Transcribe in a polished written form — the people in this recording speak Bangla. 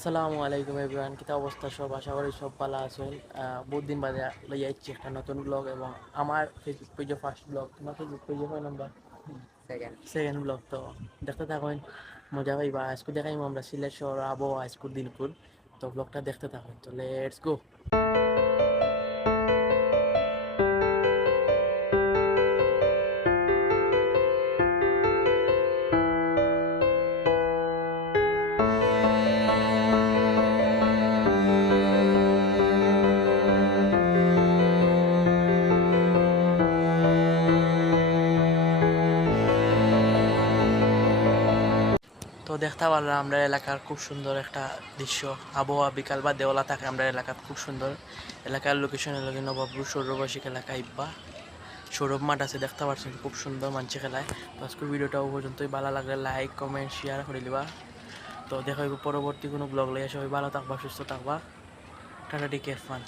আসসালামু আলাইকুম এভরিওয়ান, কিতা অবস্থা সব? আশা করি সব ভালো আছেন। বহুত দিন বাদে লইয়া ইচ্ছি একটা নতুন ব্লগ এবং আমার ফেসবুক পেজে ফার্স্ট ব্লগ, তোমার ফেসবুক পেজে হয় নাম্বার সেকেন্ড ব্লগ। তো দেখতে থাকুন, মজা পাইবা। আজকে দেখাইম আমরা সিলেট শহর আবহাওয়া আজকুর দিনকুর। তো ব্লগটা দেখতে থাকুন, তো লেটস গো। তো দেখতে পারলাম আমরা এলাকার খুব সুন্দর একটা দৃশ্য, আবহাওয়া বিকাল বা দেওয়ালা থাকে আমরা এলাকার খুব সুন্দর। এলাকার লোকেশন হলো নবাবপুর সৌরবাসিক এলাকা ইব্বা সৌরভ মাঠ আছে, দেখতে পাচ্ছেন খুব সুন্দর মানছে খেলায়। তো আজকের ভিডিওটাও পর্যন্তই ভালো লাগলে লাইক কমেন্ট শেয়ার করে দিবা। তো দেখা হইব পরবর্তী কোনো ব্লগ লইয়া। সবাই ভালো থাকবা, সুস্থ থাকবা। Tata, take care, fun.